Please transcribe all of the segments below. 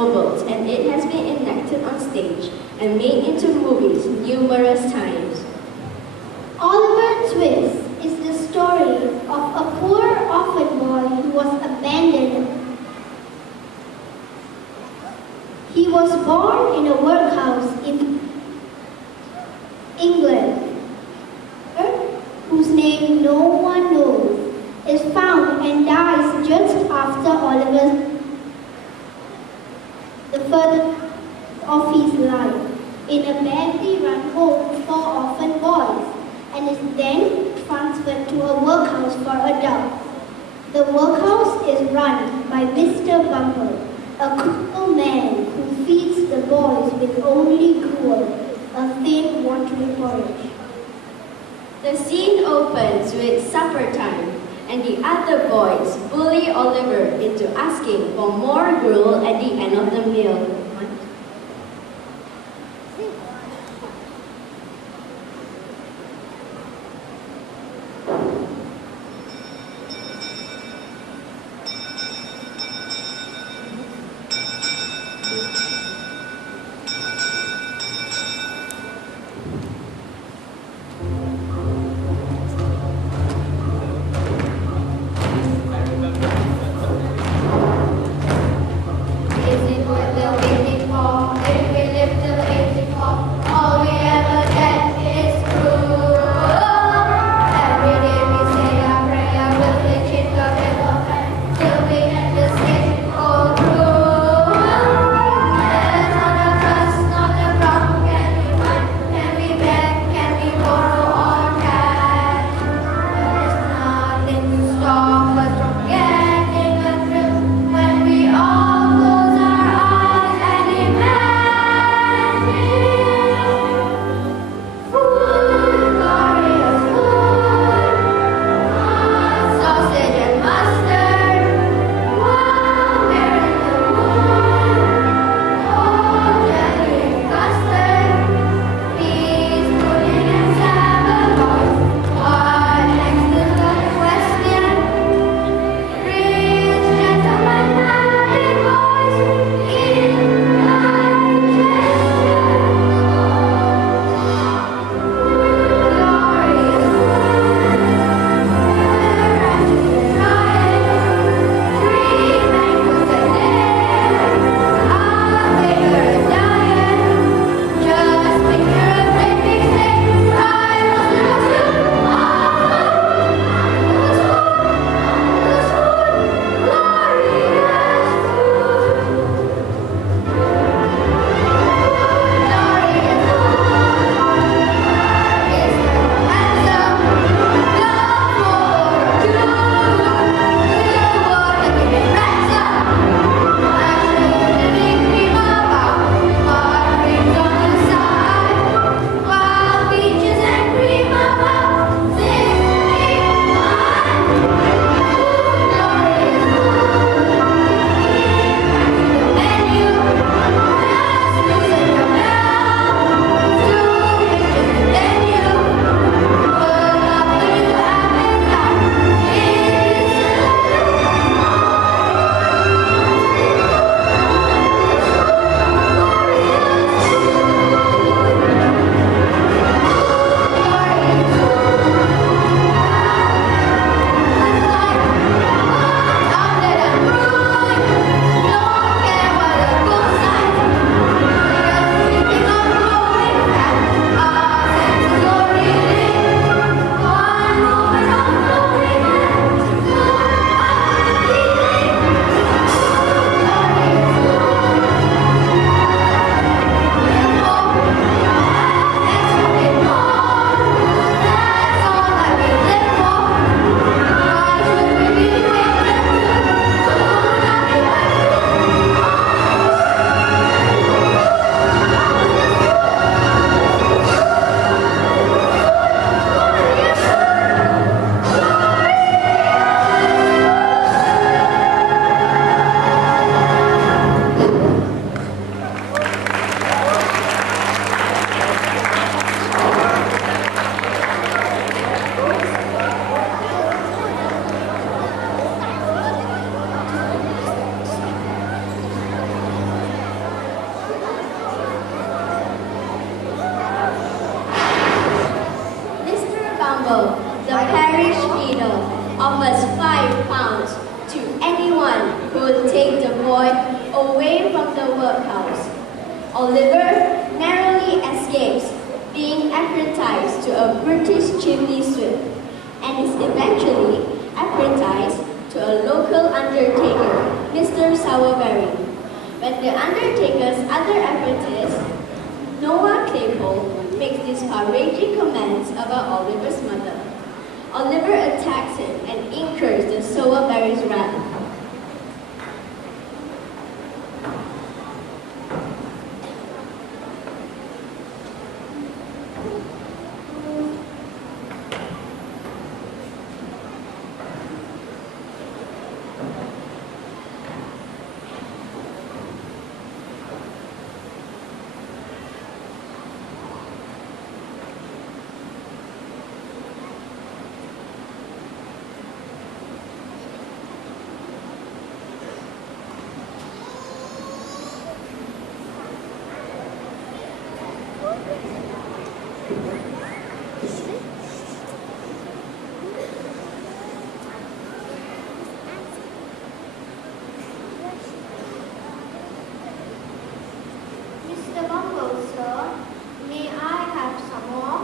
nobles, and it has been enacted on stage and made into movies numerous times. Oliver Twist is the story of a poor orphan boy who was abandoned. He was born in a workhouse in England, whose name no one knows, is found and dies just after Oliver's the first of his life in a badly run home for orphan boys, and is then transferred to a workhouse for adults. The workhouse is run by Mr. Bumble, a cruel man who feeds the boys with only gruel, a thin, watery porridge. The scene opens with supper time, and the other boys bully Oliver into asking for more gruel at the end of the meal. example, the parish leader offers £5 to anyone who will take the boy away from the workhouse. Oliver narrowly escapes being apprenticed to a British chimney sweep and is eventually apprenticed to a local undertaker, Mr. Sowerberry. When the undertaker's other apprentice, Noah Claypole, makes disparaging comments about Oliver's mother, Oliver attacks him and incurs the Sowerberry's wrath. Mr. Bumble, sir, may I have some more?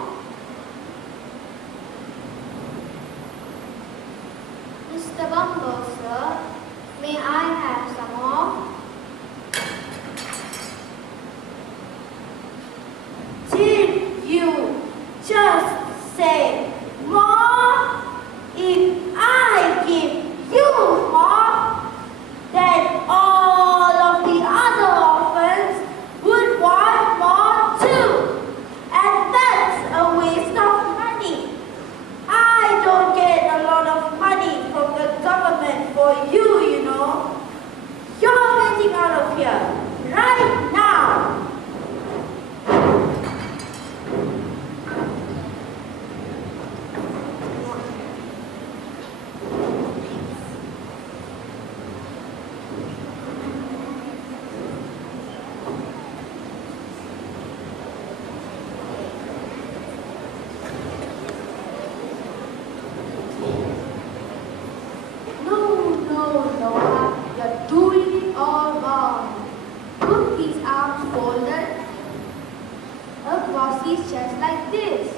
Mr. Bumble, sir, may I have some more? Did you just say more? If I give you more, then all of the other orphans would want more too. And that's a waste of money. I don't get a lot of money from the government for you, you know. You're getting out of here right now. Noah, you're doing it all wrong. Put his arms folded across his chest like this.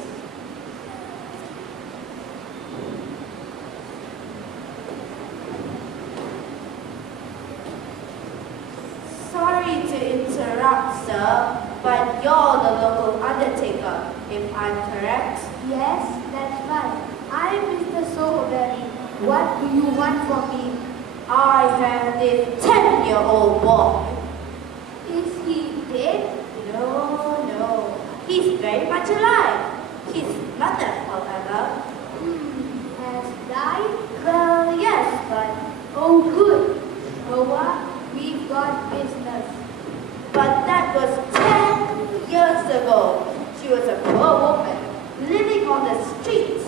Sorry to interrupt, sir, but you're the local undertaker, if I'm correct. Yes, that's right. I'm Mr. Sowerberry. What do you want from me? I have this 10-year-old boy. Is he dead? No. He's very much alive. His mother, however. Has died? Well, yes, but... Oh, good. Noah, we've got business. But that was 10 years ago. She was a poor woman, living on the streets.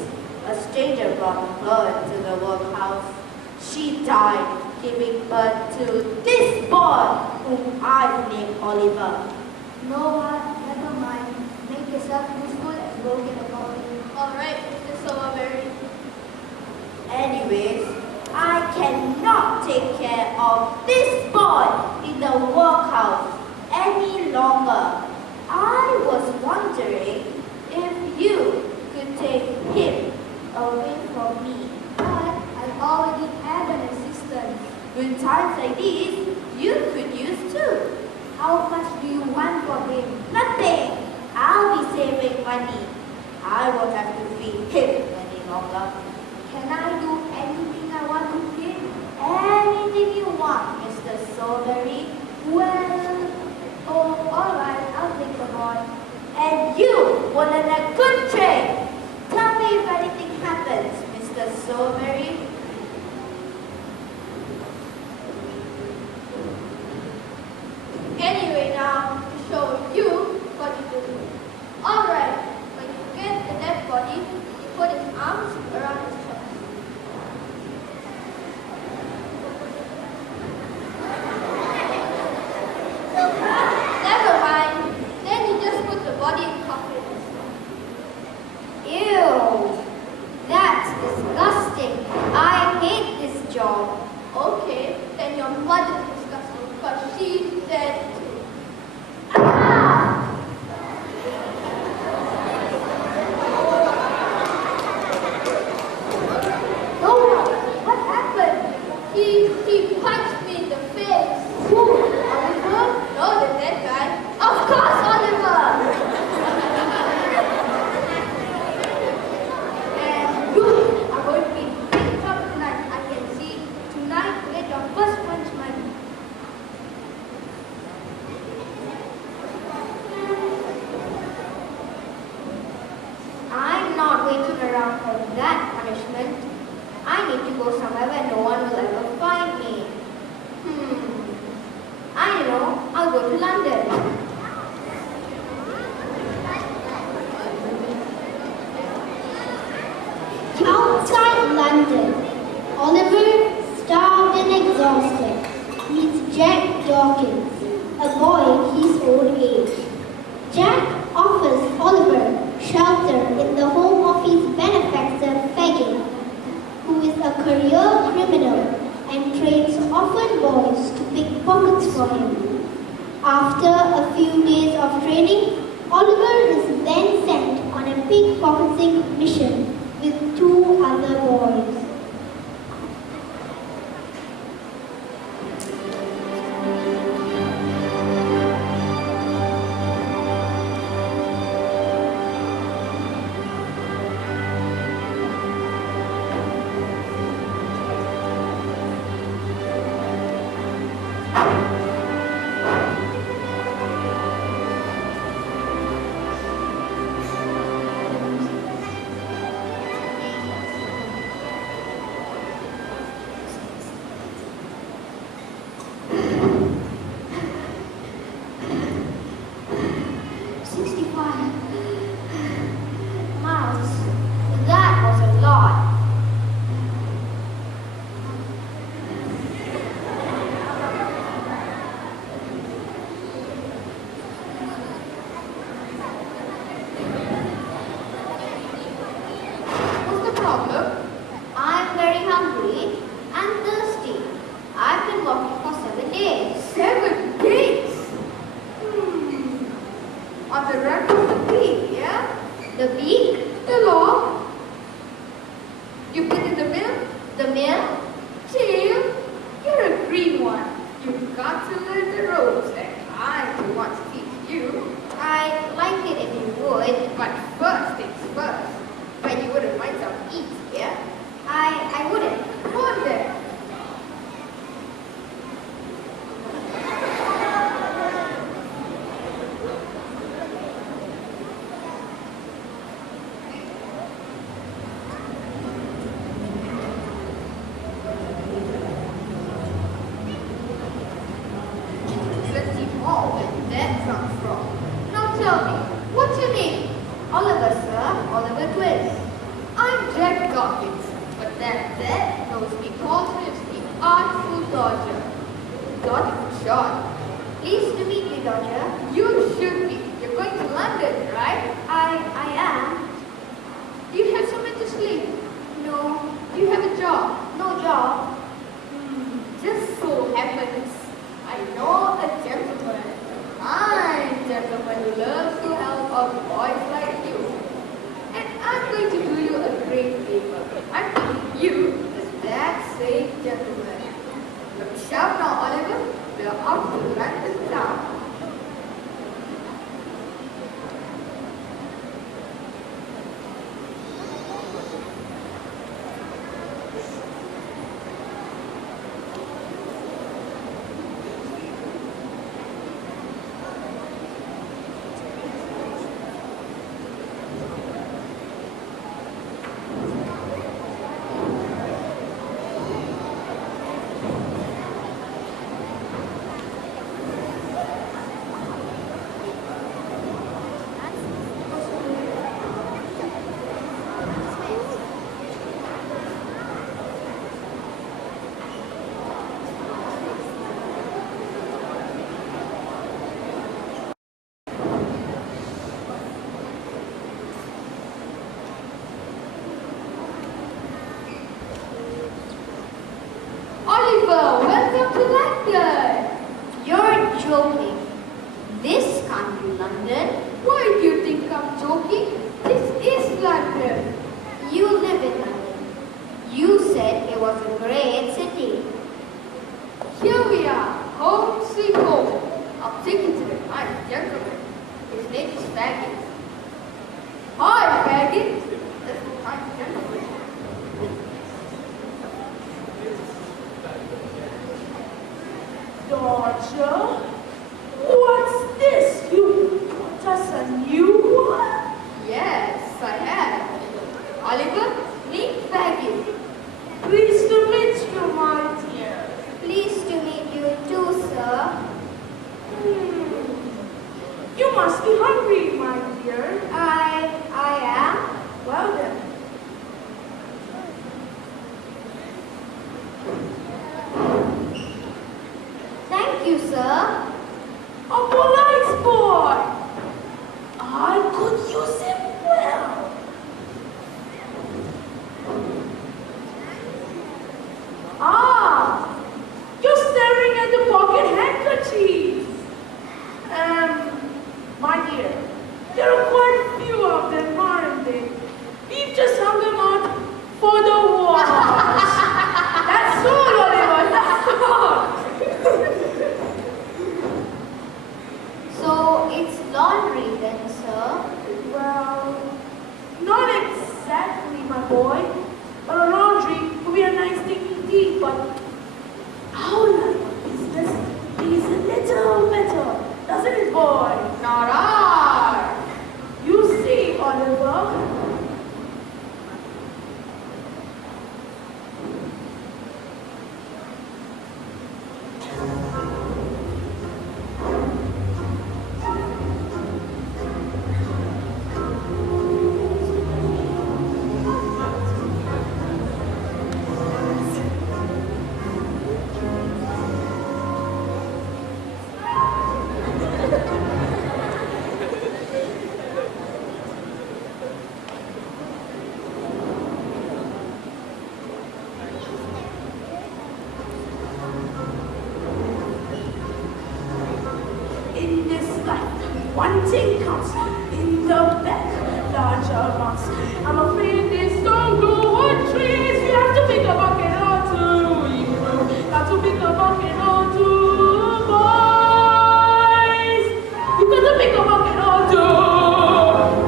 A stranger brought her into the workhouse. She died, giving birth to this boy, whom I've named Oliver. Noah, never mind. Make yourself useful and go get a body. All right, Mr. Sowerberry. Anyways, I cannot take care of this boy in the workhouse any longer. I was wondering if you could take him away from me. But I already have an assistant. In times like these, you could use too. How much do you want for him? Nothing. I'll be saving money. I won't have to feed him any longer. Can I do anything I want with him? Anything you want, Mr. Sowerberry. Well, oh, all right, I'll take the boy. And you will learn a good trade. Tell me if anything happens, Mr. Sowerberry. Anyway, now to show you what you do. All right, when you get the dead body, you put his arms around his chest. Never mind. Then you just put the body in coffin. London. Outside London, Oliver, starved and exhausted, meets Jack Dawkins, a boy his own age. Jack offers Oliver shelter in the home of his benefactor Fagin, who is a career criminal and trains orphan boys to pick pockets for him. After a few days of training, Oliver is then sent on a pickpocketing mission with 2 other boys. I'm very hungry and thirsty. I've been walking for 7 days. 7 days? On the run of the beak, yeah? The beak? The law? You put in the mill? The mill? Tail? You're a green one. You've got to learn the ropes, and I will want to teach you. I'd like it if you would. But first things first. But you wouldn't mind some eat, yeah? I wouldn't. Go on then. Let's see more where that comes from. Now tell me, what's your name? Oliver, sir. Oliver Twist. I'm Jack Dawkins, but that Dad knows me cautiously Artful Dodger. Dodger for short. Pleased to meet you, Dodger. You should be. You're going to London, right? I am. Do you have somewhere to sleep? No. Do you have a job? No job. Just so happens, I know a gentleman, a fine gentleman who loves to help out boys like you. And I'm going to do you a great favor. I'm taking you as that same gentleman. Look sharp now, Oliver. We're out to run this town. Oliver, welcome to London. You're joking. This can't be London. Why do you think I'm joking? This is London. You live in London. You said it was a great city. Here we are, home sweet home. I'll take you to the nice gentleman. His name is Fagin. Hi, Fagin. That's the nice gentleman. Dodger, indeed, but our line of business is a little better, doesn't it, boy? Not ours. You see, Oliver. In this life, one thing counts in the back, large amounts. I'm afraid this don't grow on trees. You have to pick a bucket or two. You got to pick a bucket or two, boys. You got to pick a bucket or two.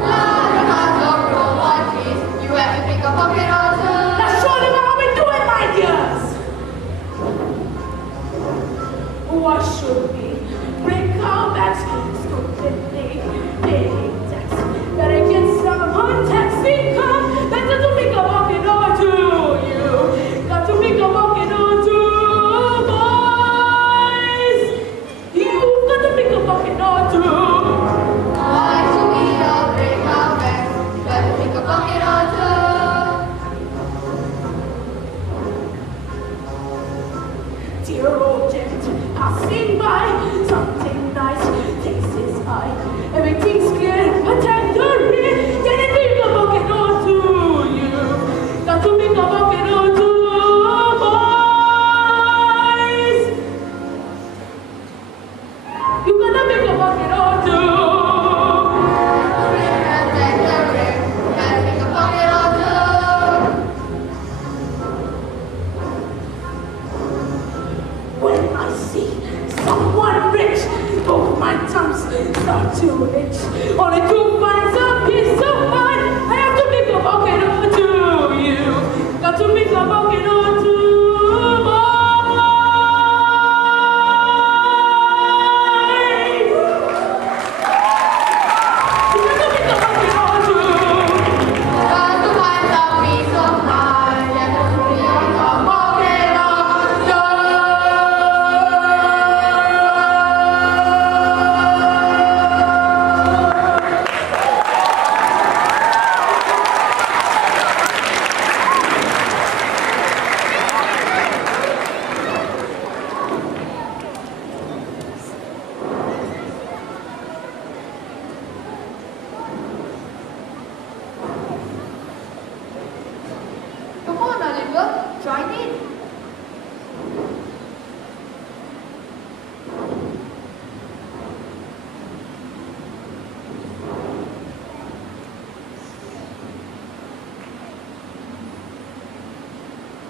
Bananas don't grow on trees. You have to pick a bucket or two. Now show them how we do it, my dears. What should we break our backs stupidly paying tax? Better get some tax income. Better to pick a bucket or two. You got to pick a bucket or two, boys. You got to pick a bucket or two. Why should we all break our backs? Got to pick a bucket or two. Dear old gent, passing by, something nice takes his eye. Everything's clear, attack the rear. Get a big bucket or two, you got to make a bucket or two, boys. You gotta make a bucket or two. Attack the rear. Got to pick a bucket or two. When I see someone rich, both my tongues start to itch. Only to find some peace of mind, I have to make a bucket or two. You got to make a bucket or two, boys. You got to make a bucket or two. Got to find some peace of mind. Got to pick a bucket or two. Come on, Oliver, join in.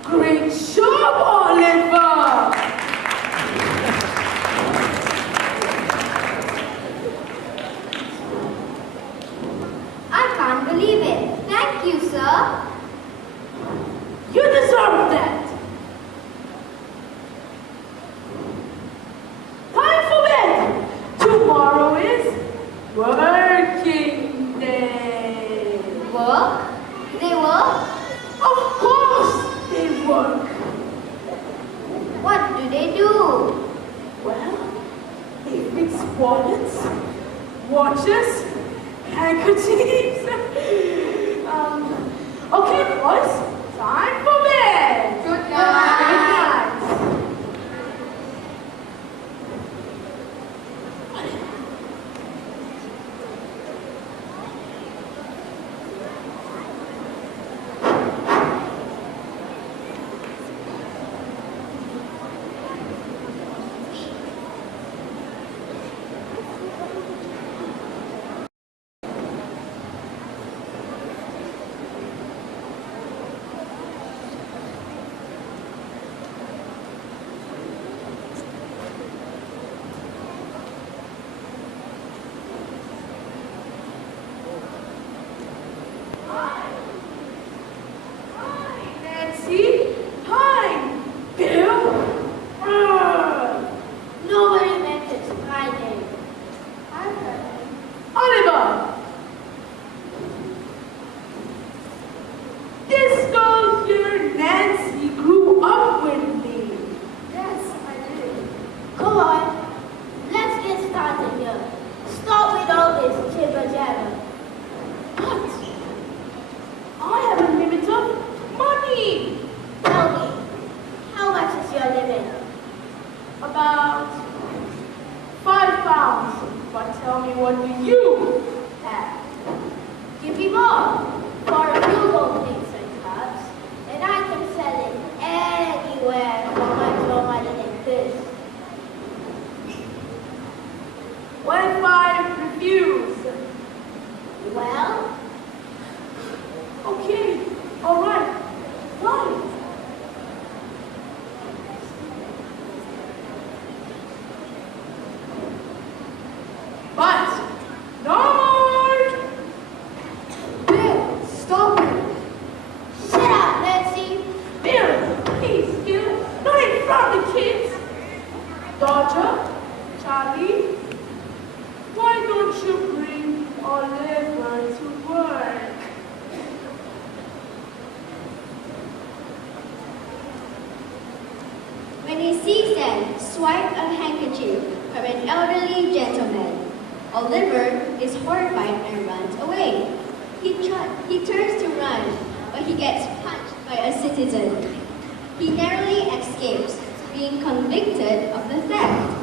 Great job, Oliver. I can't believe it. Thank you, sir. You deserve that. Time for bed. Tomorrow is working day. Work? They work? Of course they work. What do they do? Well, they fix wallets, watches, handkerchiefs. Okay, boys, time for bed. Good night. Good night. he sees them swipe a handkerchief from an elderly gentleman, Oliver is horrified and runs away. He turns to run, but he gets punched by a citizen. He narrowly escapes being convicted of the theft.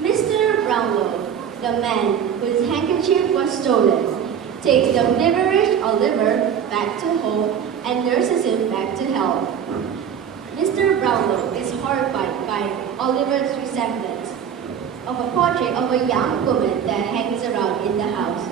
Mr. Brownlow, the man whose handkerchief was stolen, takes the feverish Oliver back to home and nurses him back to health. Mr. Brownlow is horrified by Oliver's resemblance of a portrait of a young woman that hangs around in the house.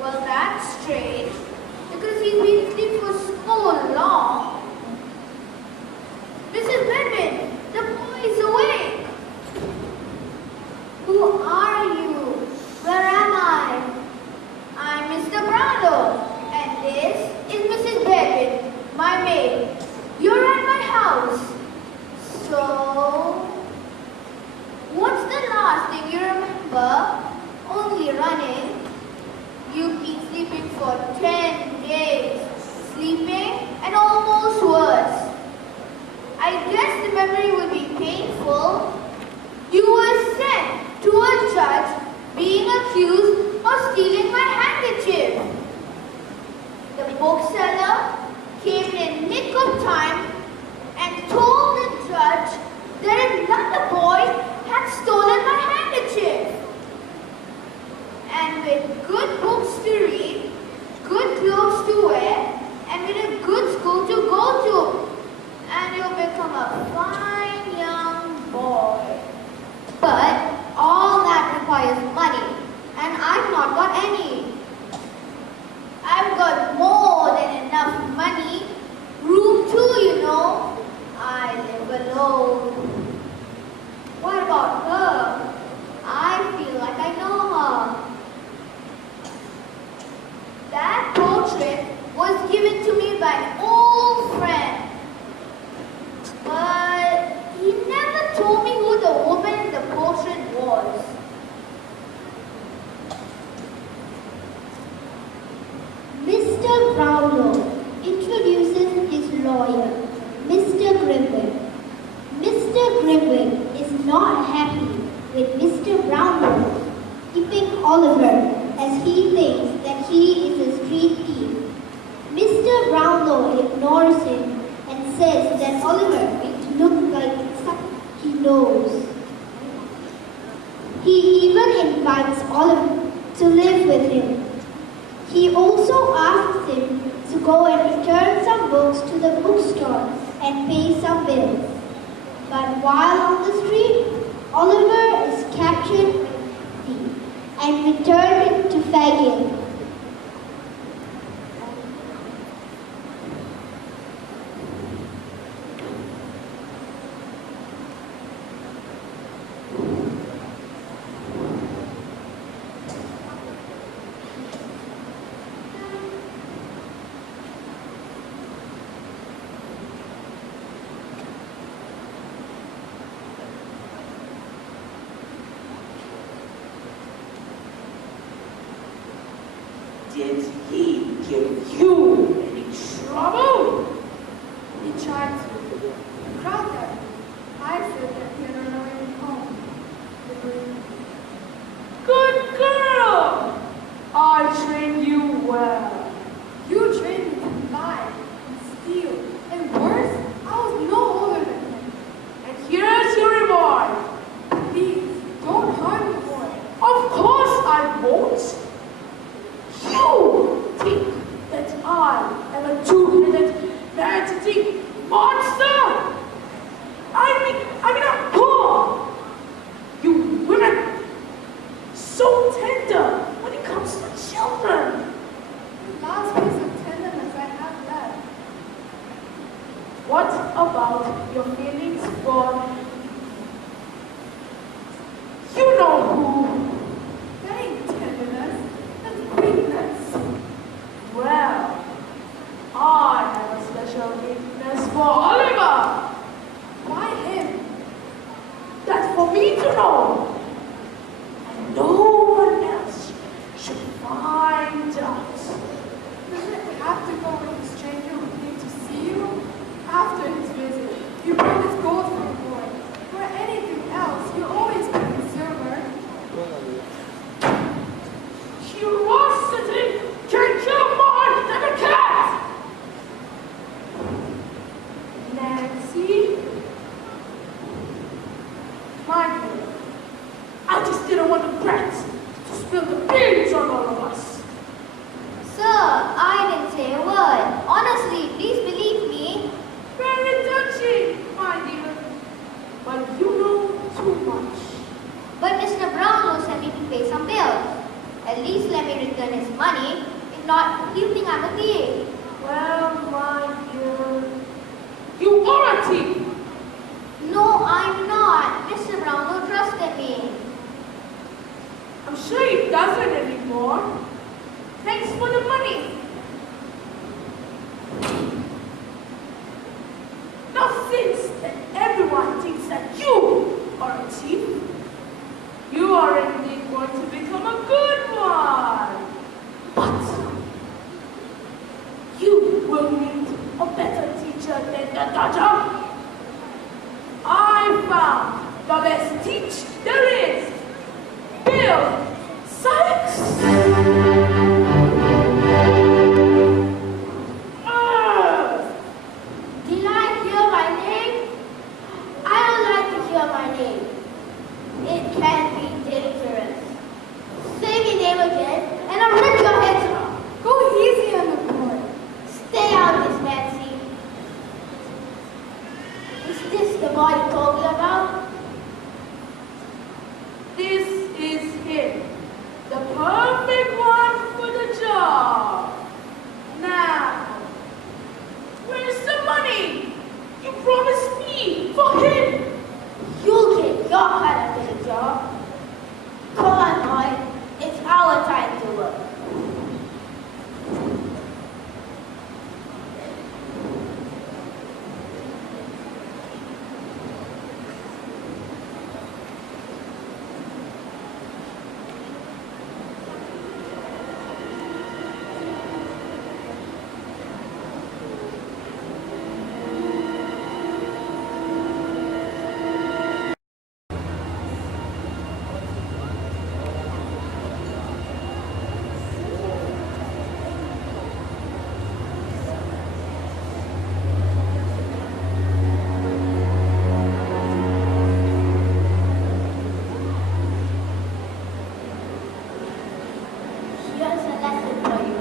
Well, that's strange, because he's been asleep for so long. Mrs. Bedwin, the boy is awake. Who are you? Where am I? I'm Mr. Brownlow, and this is Mrs. Bedwin, my maid. You're at my house. So, what's the last thing you remember? Only running. You've been sleeping for 10 days. Sleeping and almost worse. I guess the memory will be painful. You were sent to a judge being accused of stealing my handkerchief. The bookseller came in nick of time and told the judge that another boy had stolen my handkerchief. And with good books to read, good clothes to wear, and with a good school to go to, and you'll become a fine young boy. But all that requires money, and I've not got any. I've got more than enough money. Room too, you know. I live alone. What about her? I feel like I know her. That portrait was given to me by an old friend. But he never told me who the woman in the portrait was. Mr. Brownlow introduces his lawyer, Mr. Griffin. Mr. Griffin is not happy with Mr. Brownlow keeping Oliver, as he thinks that he is a street thief. Mr. Brownlow ignores him and says that Oliver looks like someone he knows. He even invites Oliver to live with him. He also asks him to go and return some books to the bookstore and pay some bills. But while on the street, Oliver is captured and returned to Fagin. Did he give you any trouble? He tried to. The crowd there. I feel that he had run away from home. Good girl! I trained you well. You trained me to lie and steal. And worse, I was no older than him. And here's your reward. Please, don't harm the boy. Of course I won't. You think that I know. And no one else should find out. Does it have to go with the stranger who came to see you? After his visit, you brought his gold for a boy. For anything else, you always bring the silver. Curiosity can kill more than a cat! Nancy? Mind you, I just didn't want the brats to spill the beans on all of us. Sir, I didn't say a word. Honestly, please believe me. Very touching, my dear. But you know too much. But Mr. Brownlow sent me to pay some bills. At least let me return his money. If not, he'll think I'm a thief. Well, my dear, you are a thief. No, I'm not. Mr. Brownlow trusted me. I'm sure he doesn't anymore. Thanks for the money. Now, since everyone thinks that you are a thief, you are indeed going to become a good one. But you will need a better teacher than the Kajang. I found the best teacher there is. Bill Sykes. Did I hear my name? I don't like to hear my name. It can be dangerous. Say my name again, and I'll rip your heads off. Go easy on the boy. Stay out, Miss Nancy. Is this the boy you told me about? This is him. The perfect one for the job. Now, where's the money you promised me for him? You'll get your cut of the job. Come on, boy. It's our time to work. Here's a lesson for you.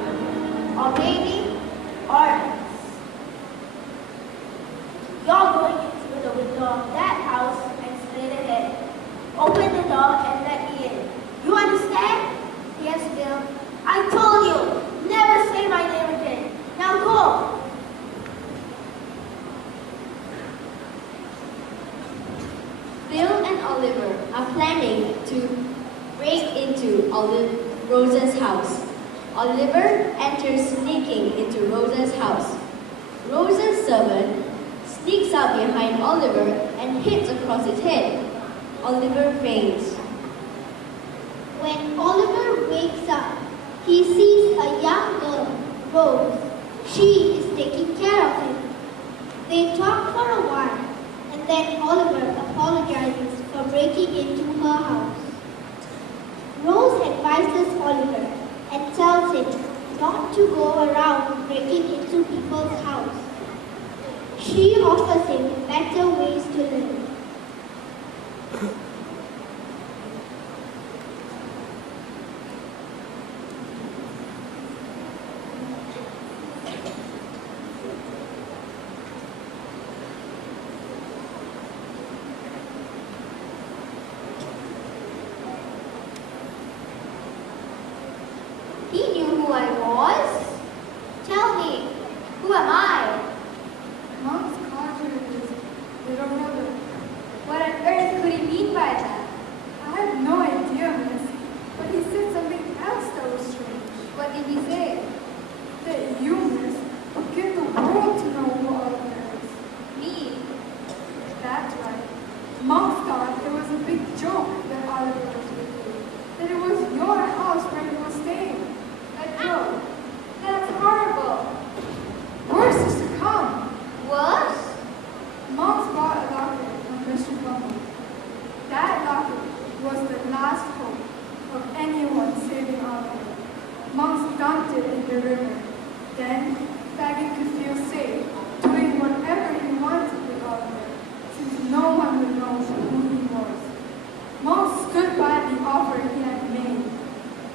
Or maybe, or else. You're going into the window of that house and straight ahead. Open the door and let me in. You understand? Yes, Bill. I told you, never say my name again. Now go. Bill and Oliver are planning to break into Rosa's house. Oliver enters sneaking into Rosa's house. Rosa's servant sneaks up behind Oliver and hits across his head. Oliver faints. When Oliver wakes up, he sees a young girl, Rose. She is taking care of him. They talk for a while, and then Oliver apologizes for breaking into her house. Rose advises Oliver and tells him not to go around breaking into people's house. She offers him better ways to live. He knew who I was. Tell me, who am I? Mom's conjured his little brother. What on earth could he mean by last hope of anyone saving Oliver. Monks dumped it in the river. Then Fagin could feel safe, doing whatever he wanted with Oliver, since no one would know who he was. Monks stood by the offer he had made.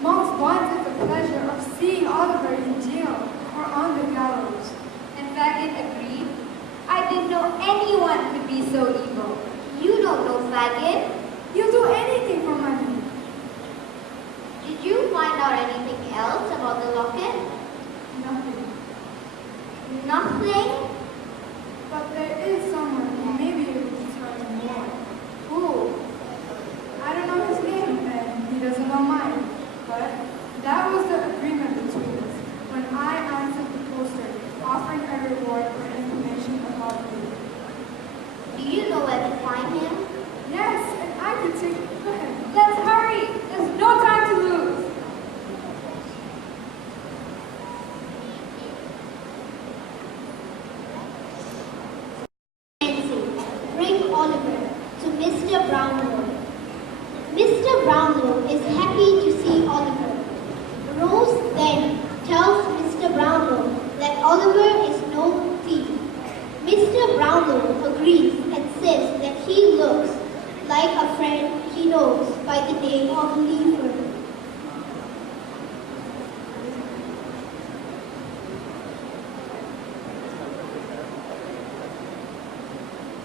Monks wanted the pleasure of seeing Oliver in jail or on the gallows. And Fagin agreed. I didn't know anyone could be so evil. You don't know Fagin. You'll do anything for money. Did you find out anything else about the locket? Nothing. Nothing? But there is someone who may be able to tell you more. Who? I don't know his name, and he doesn't know mine. But that was the agreement between us when I answered the poster offering a reward for information about you. Do you know where to find him? Yes, and I could take it for him. Let's hurry! There's no time to lose! Bring Oliver to Mr. Brownlow. Mr. Brownlow is happy to see Oliver. Rose then tells Mr. Brownlow that Oliver is no thief. Mr. Brownlow agrees and says that he looks like a friend he knows by the name of Lever.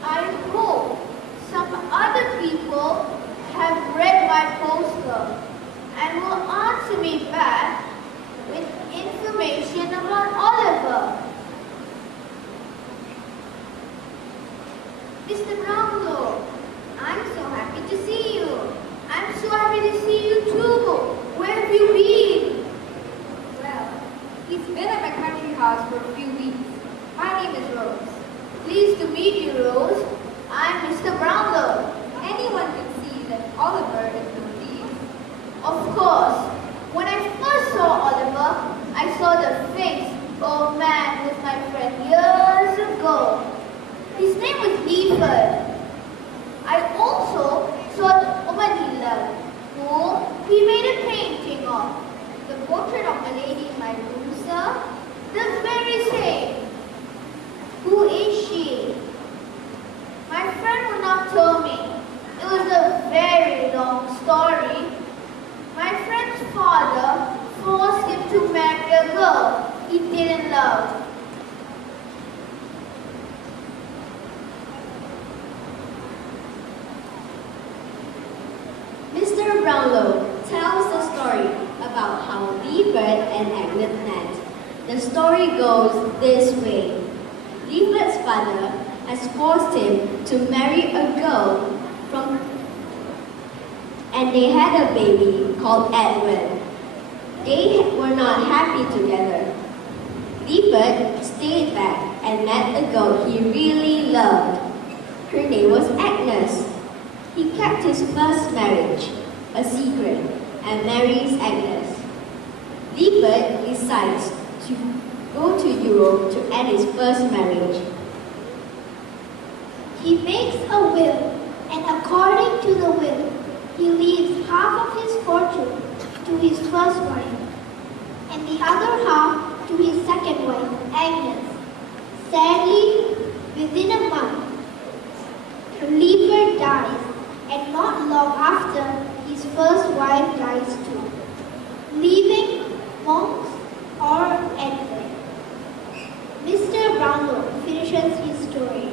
I hope some other people have read my poster and will answer me back with information about Oliver. Mr. Brownlow, I'm so happy to see you. I'm so happy to see you too. Where have you been? Well, he's been at my country house for a few weeks. My name is Rose. Pleased to meet you, Rose. I'm Mr. Brownlow. Anyone can see that Oliver is no thief. Of course, when I first saw Oliver, I saw the face of a man with my friend years ago. His name was Leaford. I also saw the woman he loved, who he made a painting of. The portrait of a lady in my room, sir. The very same. Who is she? My friend would not tell me. It was a very long story. My friend's father forced him to marry a girl he didn't love. Mr. Brownlow tells the story about how Leaford and Agnes met. The story goes this way. Leaford's father has forced him to marry a girl and they had a baby called Edward. They were not happy together. Leaford stayed back and met a girl he really loved. Her name was Agnes. He kept his first marriage a secret and marries Agnes. Leaford decides to go to Europe to end his first marriage. He makes a will, and according to the will, he leaves half of his fortune to his first wife, and the other half to his second wife, Agnes. Sadly, within a month, Leaford dies, and not long after, his first wife dies too, leaving Monks or Edward. Mr. Brownlow finishes his story.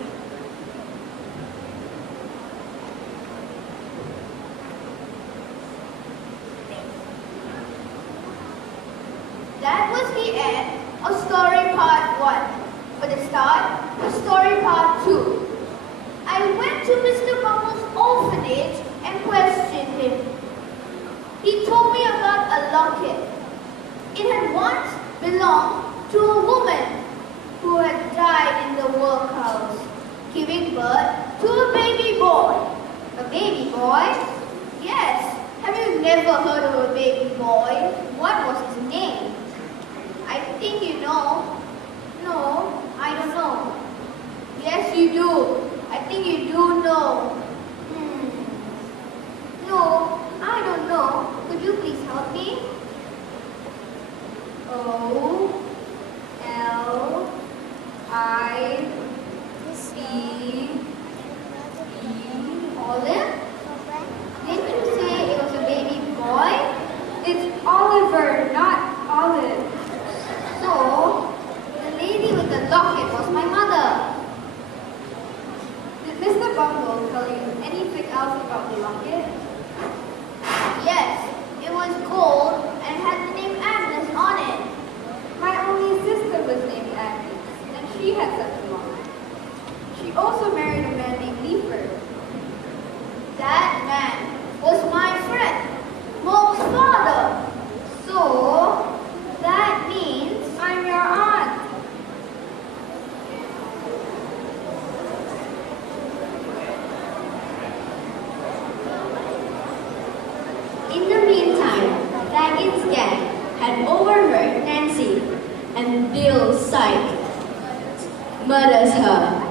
That was the end of story part 1. For the start of story part 2. I went to Mr. Bumble's orphanage and questioned him. He told me about a locket. It had once belonged to a woman who had died in the workhouse, giving birth to a baby boy. A baby boy? Yes. Have you never heard of a baby boy? What was his name? I think you know. No, I don't know. Yes, you do. I think you do know. No, I about the locket? Yes, it was gold and had the name Agnes on it. My only sister was named Agnes, and she had such a locket. She also married a man named Leaford. That man was my friend, Mo's father. So, that means I'm your aunt. In the meantime, Fagin's gang had overheard Nancy, and Bill Syke murders her.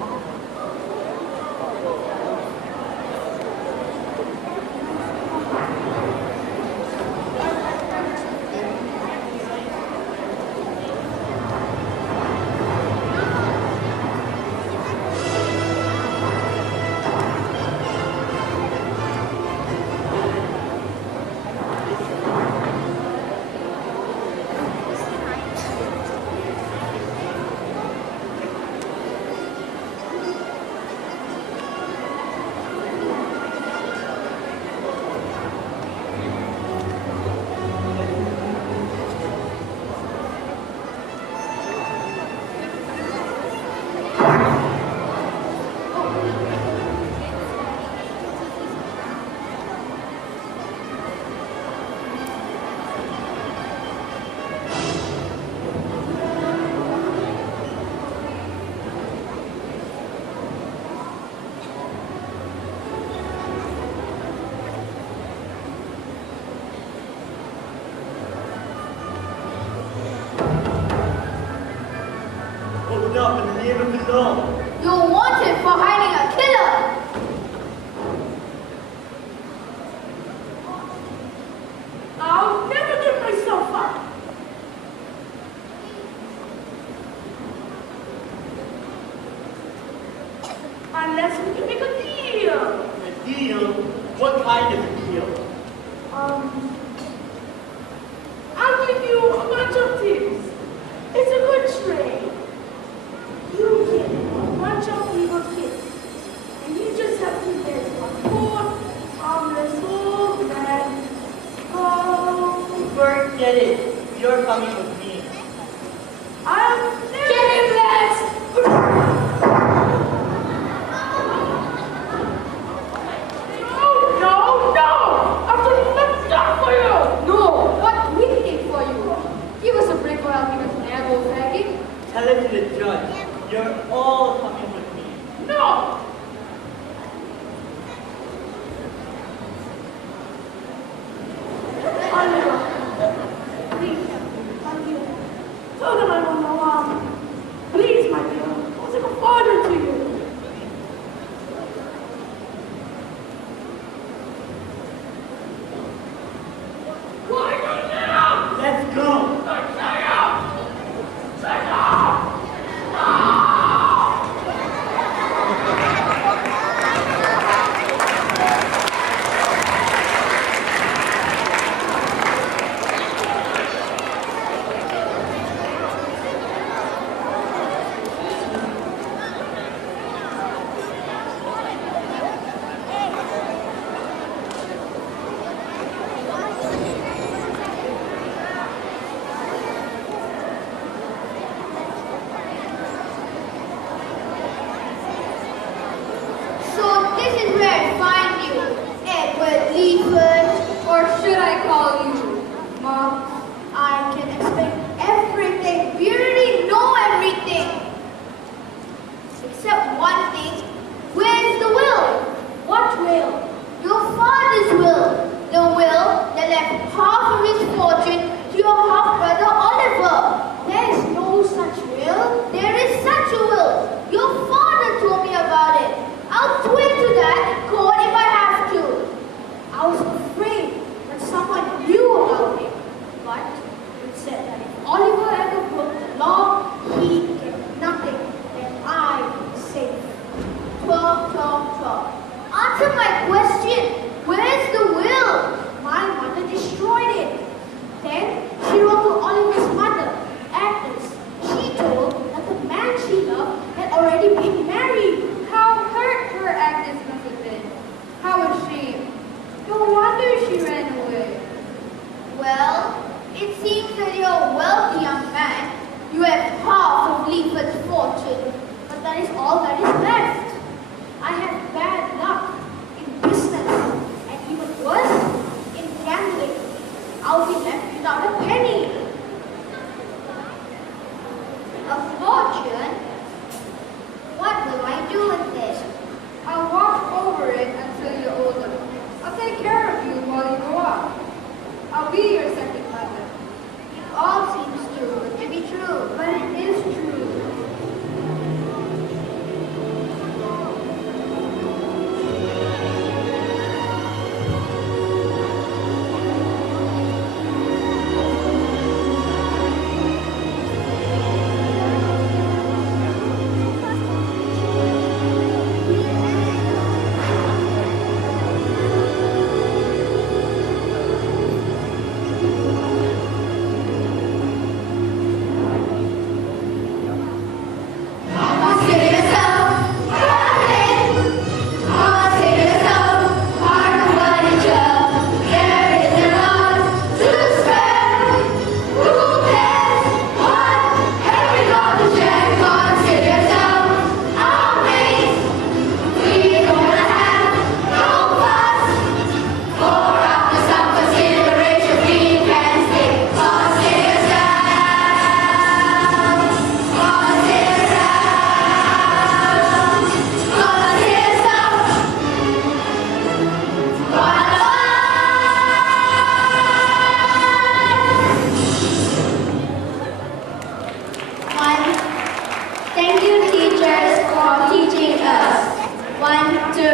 Up in the name of the law. you're wanted for hiding a killer. I'll never give myself up. Unless we can make a deal. A deal? What kind of a deal? I'll give you a bunch of tips. It's a good trade. You get a bunch of evil kids, and you just have to get a poor, harmless old man. Oh, Forget it. You're coming with me. I'll never Get him, lads! No! I've done enough stuff for you! No, what we did for you. Give us a break for helping us naggle Fagin. Tell it to the judge. You're all coming with me. No! Oliver, please, I'll give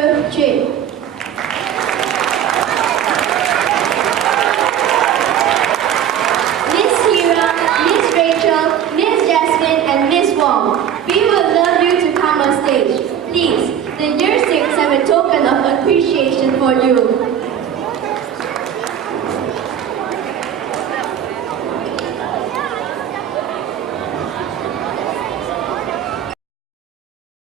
Letter J. Miss Hira, Miss Rachel, Miss Jasmine, and Miss Wong, we would love you to come on stage. Please, the Year 6 have a token of appreciation for you.